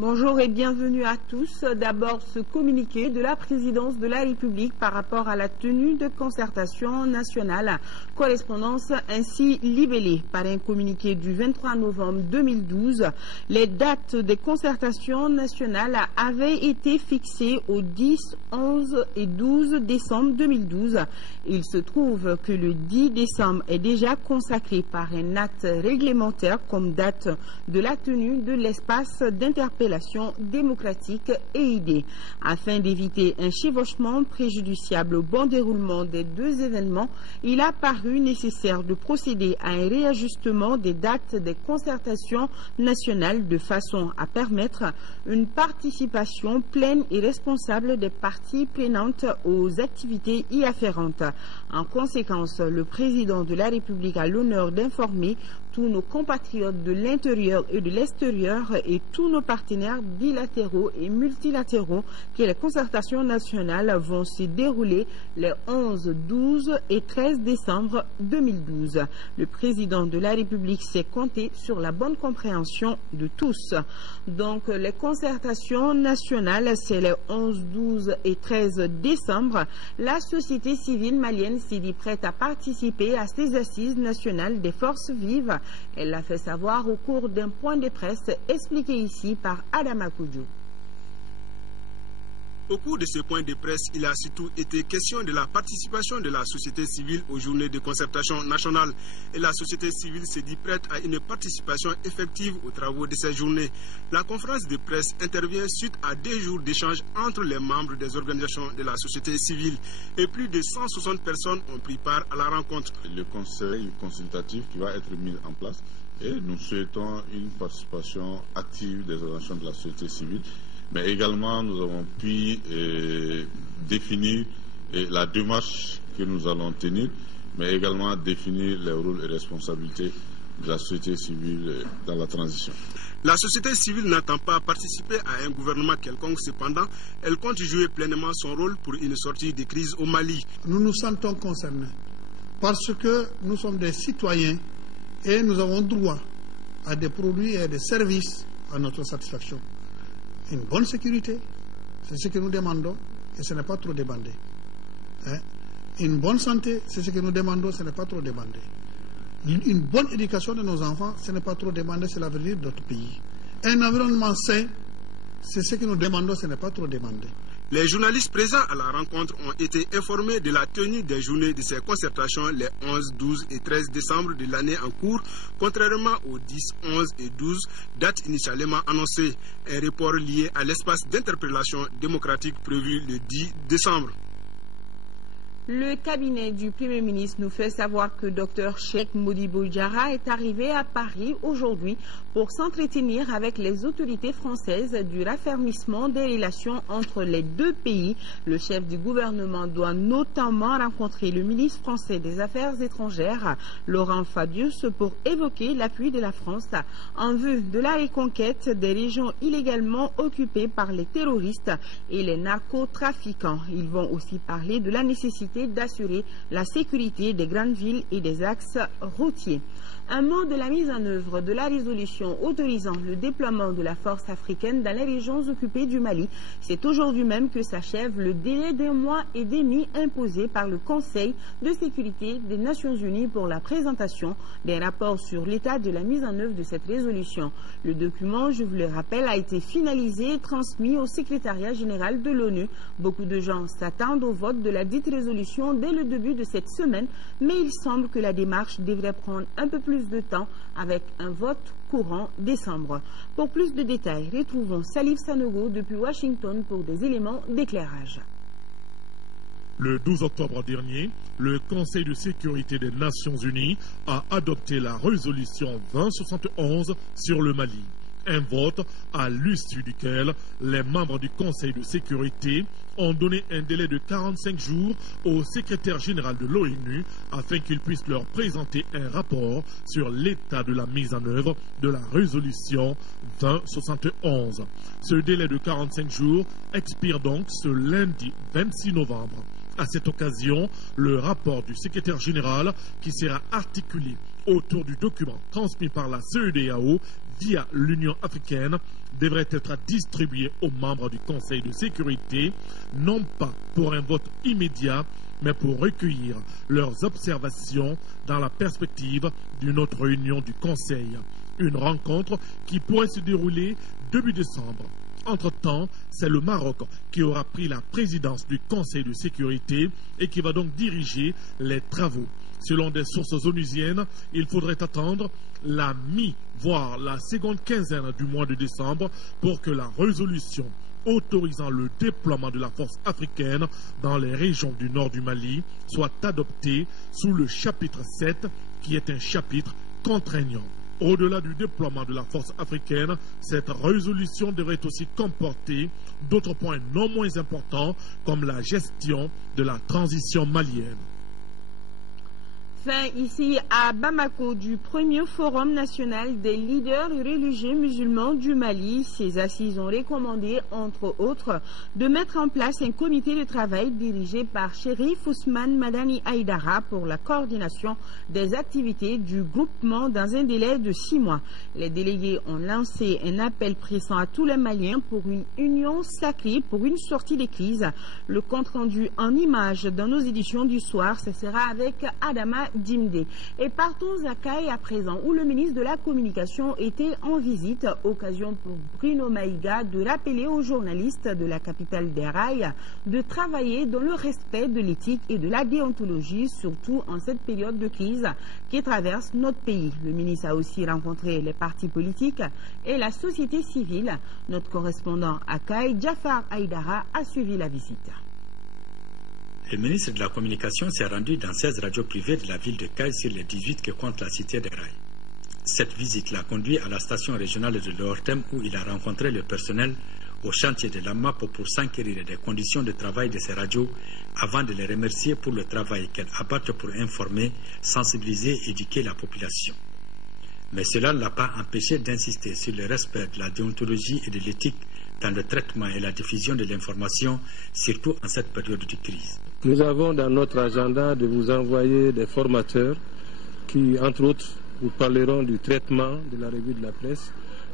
Bonjour et bienvenue à tous. D'abord, ce communiqué de la présidence de la République par rapport à la tenue de concertation nationale, correspondance ainsi libellée par un communiqué du 23 novembre 2012. Les dates des concertations nationales avaient été fixées au 10, 11 et 12 décembre 2012. Il se trouve que le 10 décembre est déjà consacré par un acte réglementaire comme date de la tenue de l'espace d'interpellation démocratique et idée. Afin d'éviter un chevauchement préjudiciable au bon déroulement des deux événements, il a paru nécessaire de procéder à un réajustement des dates des concertations nationales de façon à permettre une participation pleine et responsable des parties prenantes aux activités y afférentes. En conséquence, le président de la République a l'honneur d'informer tous nos compatriotes de l'intérieur et de l'extérieur et tous nos partenaires bilatéraux et multilatéraux que les concertations nationales vont se dérouler les 11, 12 et 13 décembre 2012. Le président de la République s'est compté sur la bonne compréhension de tous. Donc, les concertations nationales, c'est les 11, 12 et 13 décembre. La société civile malienne s'est dit prête à participer à ces assises nationales des forces vives. Elle l'a fait savoir au cours d'un point de presse expliqué ici par Adama Koudjou. Au cours de ce point de presse, il a surtout été question de la participation de la société civile aux journées de concertation nationale. Et la société civile s'est dit prête à une participation effective aux travaux de ces journées. La conférence de presse intervient suite à 2 jours d'échanges entre les membres des organisations de la société civile. Et plus de 160 personnes ont pris part à la rencontre. Le conseil consultatif qui va être mis en place et nous souhaitons une participation active des organisations de la société civile. Mais également, nous avons pu définir la démarche que nous allons tenir, mais également définir les rôles et responsabilités de la société civile dans la transition. La société civile n'attend pas participer à un gouvernement quelconque, cependant, elle compte jouer pleinement son rôle pour une sortie de crise au Mali. Nous nous sentons concernés parce que nous sommes des citoyens et nous avons droit à des produits et à des services à notre satisfaction. Une bonne sécurité, c'est ce que nous demandons et ce n'est pas trop demandé. Une bonne santé, c'est ce que nous demandons, ce n'est pas trop demandé. Une bonne éducation de nos enfants, ce n'est pas trop demandé, c'est l'avenir de notre pays. Un environnement sain, c'est ce que nous demandons, ce n'est pas trop demandé. Les journalistes présents à la rencontre ont été informés de la tenue des journées de ces concertations les 11, 12 et 13 décembre de l'année en cours, contrairement aux 10, 11 et 12 dates initialement annoncées. Un report lié à l'espace d'interpellation démocratique prévu le 10 décembre. Le cabinet du Premier ministre nous fait savoir que Dr Cheikh Modibo Diarra est arrivé à Paris aujourd'hui pour s'entretenir avec les autorités françaises du raffermissement des relations entre les deux pays. Le chef du gouvernement doit notamment rencontrer le ministre français des Affaires étrangères, Laurent Fabius, pour évoquer l'appui de la France en vue de la reconquête des régions illégalement occupées par les terroristes et les narcotrafiquants. Ils vont aussi parler de la nécessité d'assurer la sécurité des grandes villes et des axes routiers. Un mot de la mise en œuvre de la résolution autorisant le déploiement de la force africaine dans les régions occupées du Mali. C'est aujourd'hui même que s'achève le délai d'1 mois et demi imposé par le Conseil de sécurité des Nations Unies pour la présentation des rapports sur l'état de la mise en œuvre de cette résolution. Le document, je vous le rappelle, a été finalisé et transmis au secrétariat général de l'ONU. Beaucoup de gens s'attendent au vote de la dite résolution dès le début de cette semaine, mais il semble que la démarche devrait prendre un peu plus de temps avec un vote courant décembre. Pour plus de détails, retrouvons Salif Sanogo depuis Washington pour des éléments d'éclairage. Le 12 octobre dernier, le Conseil de sécurité des Nations Unies a adopté la résolution 2071 sur le Mali. Un vote à l'issue duquel les membres du Conseil de sécurité ont donné un délai de 45 jours au secrétaire général de l'ONU afin qu'il puisse leur présenter un rapport sur l'état de la mise en œuvre de la résolution 2071. Ce délai de 45 jours expire donc ce lundi 26 novembre. À cette occasion, le rapport du secrétaire général, qui sera articulé autour du document transmis par la CEDEAO via l'Union africaine, devrait être distribué aux membres du Conseil de sécurité, non pas pour un vote immédiat, mais pour recueillir leurs observations dans la perspective d'une autre réunion du Conseil. Une rencontre qui pourrait se dérouler début décembre. Entre-temps, c'est le Maroc qui aura pris la présidence du Conseil de sécurité et qui va donc diriger les travaux. Selon des sources onusiennes, il faudrait attendre la voire la seconde quinzaine du mois de décembre pour que la résolution autorisant le déploiement de la force africaine dans les régions du nord du Mali soit adoptée sous le chapitre 7, qui est un chapitre contraignant. Au-delà du déploiement de la force africaine, cette résolution devrait aussi comporter d'autres points non moins importants comme la gestion de la transition malienne. Fin ici à Bamako du premier forum national des leaders religieux musulmans du Mali. Ces assises ont recommandé, entre autres, de mettre en place un comité de travail dirigé par Chérif Ousmane Madani Aïdara pour la coordination des activités du groupement dans un délai de 6 mois. Les délégués ont lancé un appel pressant à tous les Maliens pour une union sacrée pour une sortie de crise. Le compte rendu en images dans nos éditions du soir, ce sera avec Adama Dimde. Et partons à Kay à présent, où le ministre de la Communication était en visite, occasion pour Bruno Maïga de rappeler aux journalistes de la capitale des rails de travailler dans le respect de l'éthique et de la déontologie, surtout en cette période de crise qui traverse notre pays. Le ministre a aussi rencontré les partis politiques et la société civile. Notre correspondant à Kay, Jafar Aïdara, a suivi la visite. Le ministre de la Communication s'est rendu dans 16 radios privées de la ville de Kay sur les 18 que compte la cité des rails. Cette visite l'a conduit à la station régionale de l'Ortem où il a rencontré le personnel au chantier de l'AMAP pour s'enquérir des conditions de travail de ces radios avant de les remercier pour le travail qu'elles abattent pour informer, sensibiliser et éduquer la population. Mais cela ne l'a pas empêché d'insister sur le respect de la déontologie et de l'éthique dans le traitement et la diffusion de l'information, surtout en cette période de crise. Nous avons dans notre agenda de vous envoyer des formateurs qui, entre autres, vous parleront du traitement de la revue de la presse,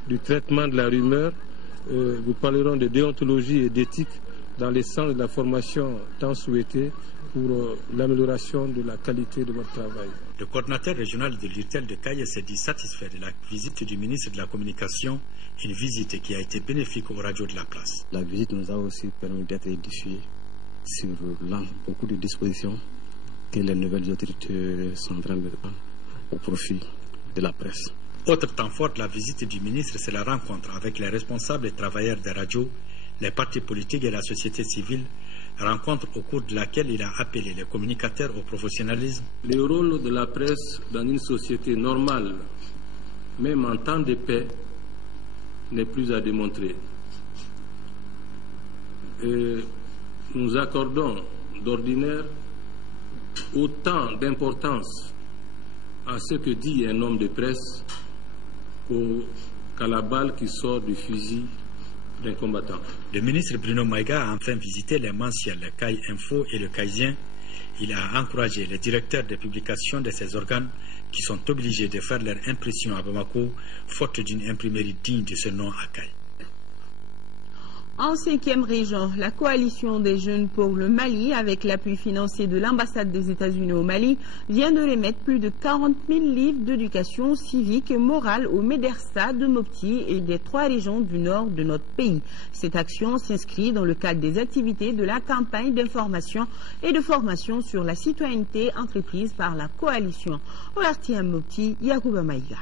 du traitement de la rumeur, vous parleront de déontologie et d'éthique dans les sens de la formation tant souhaitée pour l'amélioration de la qualité de votre travail. Le coordinateur régional de l'URTEL de Kay s'est dit satisfait de la visite du ministre de la Communication, une visite qui a été bénéfique aux radios de la place. La visite nous a aussi permis d'être édifiés sur beaucoup de dispositions que les nouvelles autorités sont en train de prendre au profit de la presse. Autre temps fort de la visite du ministre, c'est la rencontre avec les responsables et travailleurs des radios, les partis politiques et la société civile, rencontre au cours de laquelle il a appelé les communicateurs au professionnalisme. Le rôle de la presse dans une société normale, même en temps de paix, n'est plus à démontrer. Et nous accordons d'ordinaire autant d'importance à ce que dit un homme de presse qu'à la balle qui sort du fusil d'un combattant. Le ministre Bruno Maïga a enfin visité les mensuels, le Kay Info et le Kaysien. Il a encouragé les directeurs de publication de ces organes qui sont obligés de faire leur impression à Bamako, faute d'une imprimerie digne de ce nom à Kay. En 5e région, la coalition des jeunes pour le Mali, avec l'appui financier de l'ambassade des États-Unis au Mali, vient de remettre plus de 40 000 livres d'éducation civique et morale aux médersas de Mopti et des 3 régions du nord de notre pays. Cette action s'inscrit dans le cadre des activités de la campagne d'information et de formation sur la citoyenneté entreprise par la coalition. Olartien Mopti, Yacouba Maïga.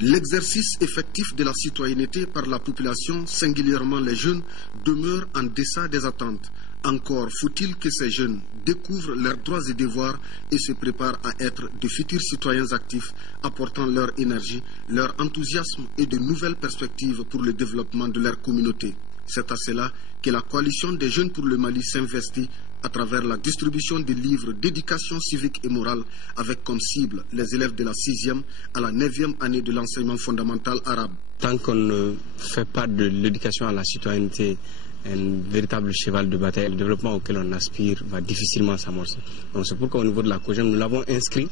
L'exercice effectif de la citoyenneté par la population, singulièrement les jeunes, demeure en deçà des attentes. Encore faut-il que ces jeunes découvrent leurs droits et devoirs et se préparent à être de futurs citoyens actifs, apportant leur énergie, leur enthousiasme et de nouvelles perspectives pour le développement de leur communauté. C'est à cela que la coalition des jeunes pour le Mali s'investit à travers la distribution de livres d'éducation civique et morale avec comme cible les élèves de la 6e à la 9e année de l'enseignement fondamental arabe. Tant qu'on ne fait pas de l'éducation à la citoyenneté un véritable cheval de bataille. Le développement auquel on aspire va difficilement s'amorcer. Donc c'est pourquoi au niveau de la COJEM, nous l'avons inscrit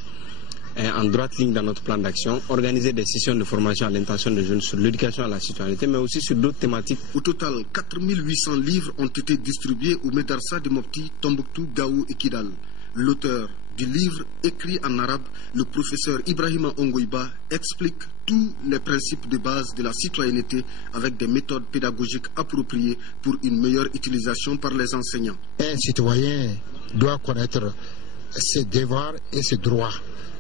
en droite ligne dans notre plan d'action, organiser des sessions de formation à l'intention des jeunes sur l'éducation à la citoyenneté, mais aussi sur d'autres thématiques. Au total, 4800 livres ont été distribués au Médarsa de Mopti, Tombouctou, Gao et Kidal. L'auteur du livre, écrit en arabe, le professeur Ibrahima Ongoiba, explique tous les principes de base de la citoyenneté avec des méthodes pédagogiques appropriées pour une meilleure utilisation par les enseignants. Un citoyen doit connaître ses devoirs et ses droits.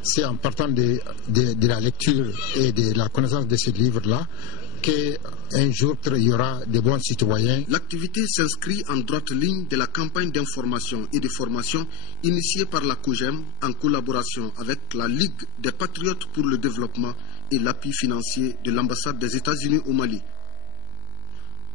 C'est en partant de la lecture et de la connaissance de ce livre-là qu'un jour il y aura de bons citoyens. L'activité s'inscrit en droite ligne de la campagne d'information et de formation initiée par la COJEM en collaboration avec la Ligue des Patriotes pour le Développement et l'appui financier de l'ambassade des États-Unis au Mali.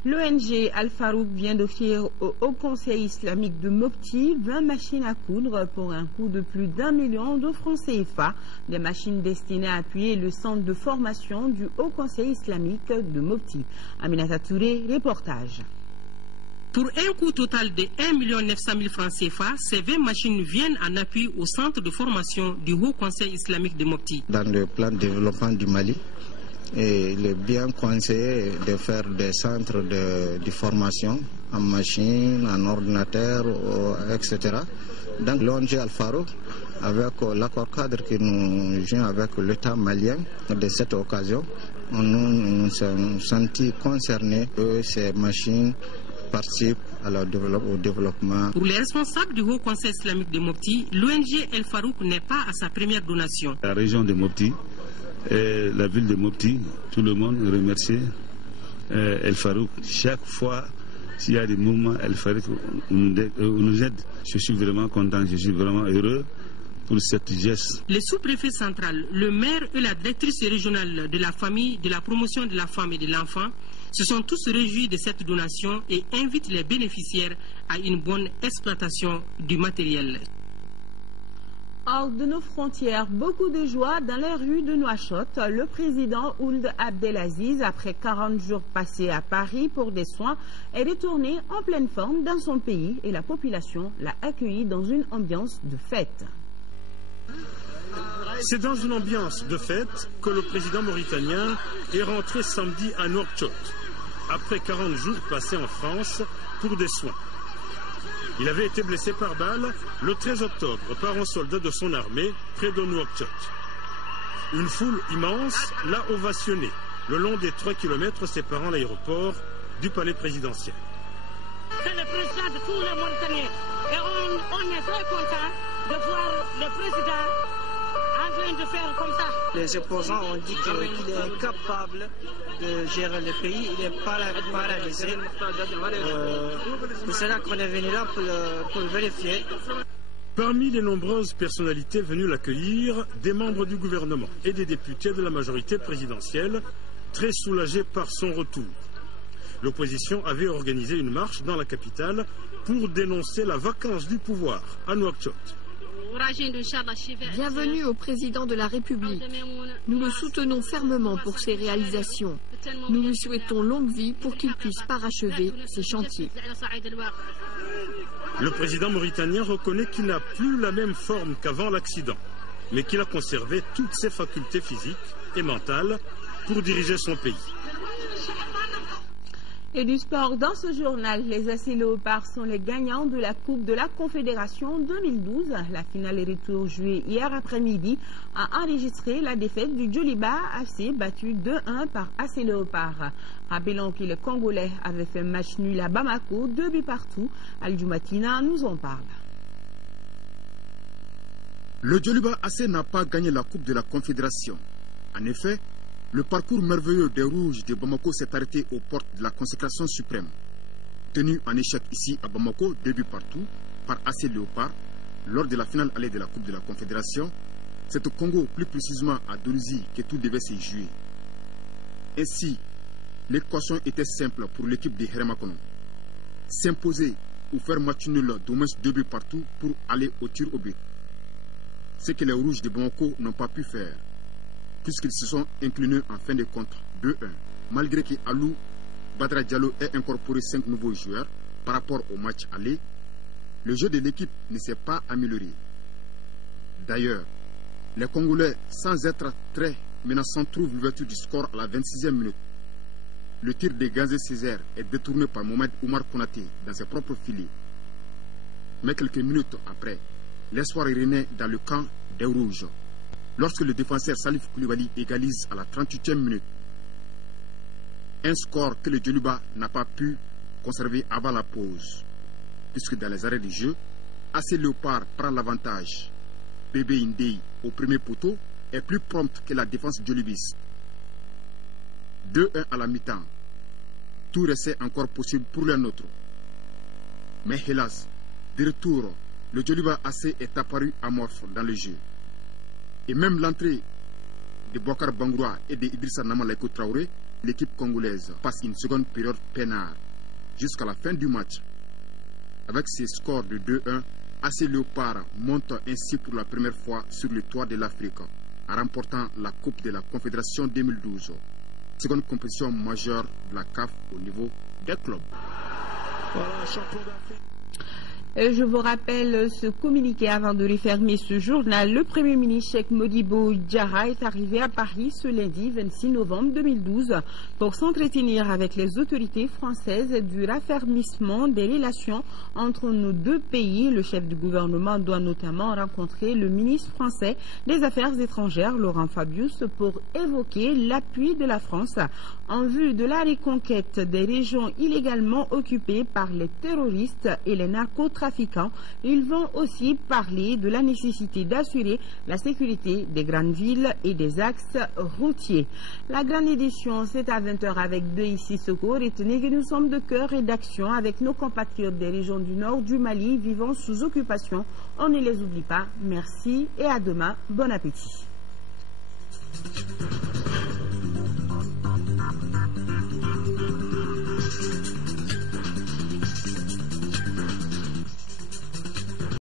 L'ONG Al-Farouk vient d'offrir au Haut Conseil islamique de Mopti 20 machines à coudre pour un coût de plus d'1 million de francs CFA, des machines destinées à appuyer le centre de formation du Haut Conseil islamique de Mopti. Aminata Touré, reportage. Pour un coût total de 1 900 000 francs CFA, ces 20 machines viennent en appui au centre de formation du Haut Conseil islamique de Mopti. Dans le plan de développement du Mali, et il est bien conseillé de faire des centres de formation en machine, en ordinateur, etc. Donc l'ONG Al-Farouk, avec l'accord cadre que nous jouons avec l'État malien, de cette occasion, nous sommes sentis concernés que ces machines participent au développement. Pour les responsables du Haut Conseil islamique de Mopti, l'ONG Al-Farouk n'est pas à sa première donation. La région de Mopti et la ville de Mopti, tout le monde remercie Al-Farouk. Chaque fois s'il y a des mouvements, Al-Farouk nous aide. Je suis vraiment content, je suis vraiment heureux pour cette geste. Le sous-préfet central, le maire et la directrice régionale de la famille, de la promotion de la femme et de l'enfant se sont tous réjouis de cette donation et invitent les bénéficiaires à une bonne exploitation du matériel. Hors de nos frontières, beaucoup de joie dans les rues de Nouakchott. Le président Ould Abdelaziz, après 40 jours passés à Paris pour des soins, est retourné en pleine forme dans son pays et la population l'a accueilli dans une ambiance de fête. C'est dans une ambiance de fête que le président mauritanien est rentré samedi à Nouakchott, après 40 jours passés en France pour des soins. Il avait été blessé par balle le 13 octobre par un soldat de son armée près de Nouakchott. Une foule immense l'a ovationné le long des 3 kilomètres séparant l'aéroport du palais présidentiel. C'est le président de tous les Mauritaniens et on est très content de voir le président en train de faire comme ça. Les opposants ont dit qu'il est incapable de gérer le pays, il est paralysé. C'est cela qu'on est venu là pour vérifier. Parmi les nombreuses personnalités venues l'accueillir, des membres du gouvernement et des députés de la majorité présidentielle, très soulagés par son retour. L'opposition avait organisé une marche dans la capitale pour dénoncer la vacance du pouvoir à Nouakchott. Bienvenue au président de la République. Nous le soutenons fermement pour ses réalisations. Nous lui souhaitons longue vie pour qu'il puisse parachever ses chantiers. Le président mauritanien reconnaît qu'il n'a plus la même forme qu'avant l'accident, mais qu'il a conservé toutes ses facultés physiques et mentales pour diriger son pays. Et du sport, dans ce journal, les AC Léopards sont les gagnants de la Coupe de la Confédération 2012. La finale et retour jouée hier après-midi a enregistré la défaite du Djoliba FC battu 2-1 par AC Léopards. Rappelons que les Congolais avaient fait match nul à Bamako, 2 buts partout. Al-Jumatina nous en parle. Le Djoliba AC n'a pas gagné la Coupe de la Confédération. En effet, le parcours merveilleux des Rouges de Bamako s'est arrêté aux portes de la consécration suprême. Tenu en échec ici à Bamako, 2 buts partout, par AC Léopard, lors de la finale allée de la Coupe de la Confédération, c'est au Congo, plus précisément à Donizi, que tout devait se jouer. Ainsi, l'équation était simple pour l'équipe de Hermakono. S'imposer ou faire match nul d'au moins 2 buts partout pour aller au tir au but. Ce que les Rouges de Bamako n'ont pas pu faire, puisqu'ils se sont inclinés en fin de compte 2-1, malgré que Alou Badra Diallo ait incorporé 5 nouveaux joueurs par rapport au match aller, le jeu de l'équipe ne s'est pas amélioré. D'ailleurs, les Congolais, sans être très menaçants, trouvent l'ouverture du score à la 26e minute. Le tir de Gazé Césaire est détourné par Mohamed Oumar Konaté dans ses propres filets. Mais quelques minutes après, l'espoir est rené dans le camp des Rouges, lorsque le défenseur Salif Koulibaly égalise à la 38e minute. Un score que le Djoluba n'a pas pu conserver avant la pause, puisque dans les arrêts du jeu, AC Léopard prend l'avantage. Bébé Indei au premier poteau est plus prompte que la défense djolubiste. 2-1 à la mi-temps. Tout restait encore possible pour les nôtres. Mais hélas, de retour, le Djoluba AC est apparu amorphe dans le jeu. Et même l'entrée de Bokar Bangoura et de Idrissa Namalaiko Traoré, l'équipe congolaise passe une seconde période peinard jusqu'à la fin du match. Avec ses scores de 2-1, AC Léopard monte ainsi pour la première fois sur le toit de l'Afrique, en remportant la Coupe de la Confédération 2012, seconde compétition majeure de la CAF au niveau des clubs. Voilà, champion d'Afrique. Je vous rappelle ce communiqué avant de refermer ce journal. Le Premier ministre Cheikh Modibo Diarra est arrivé à Paris ce lundi 26 novembre 2012 pour s'entretenir avec les autorités françaises du raffermissement des relations entre nos deux pays. Le chef du gouvernement doit notamment rencontrer le ministre français des Affaires étrangères, Laurent Fabius, pour évoquer l'appui de la France en vue de la reconquête des régions illégalement occupées par les terroristes et les narcotrafiquants. Ils vont aussi parler de la nécessité d'assurer la sécurité des grandes villes et des axes routiers. La grande édition, c'est à 20h avec Dei Sissoko. Retenez que nous sommes de cœur et d'action avec nos compatriotes des régions du nord du Mali vivant sous occupation. On ne les oublie pas. Merci et à demain. Bon appétit.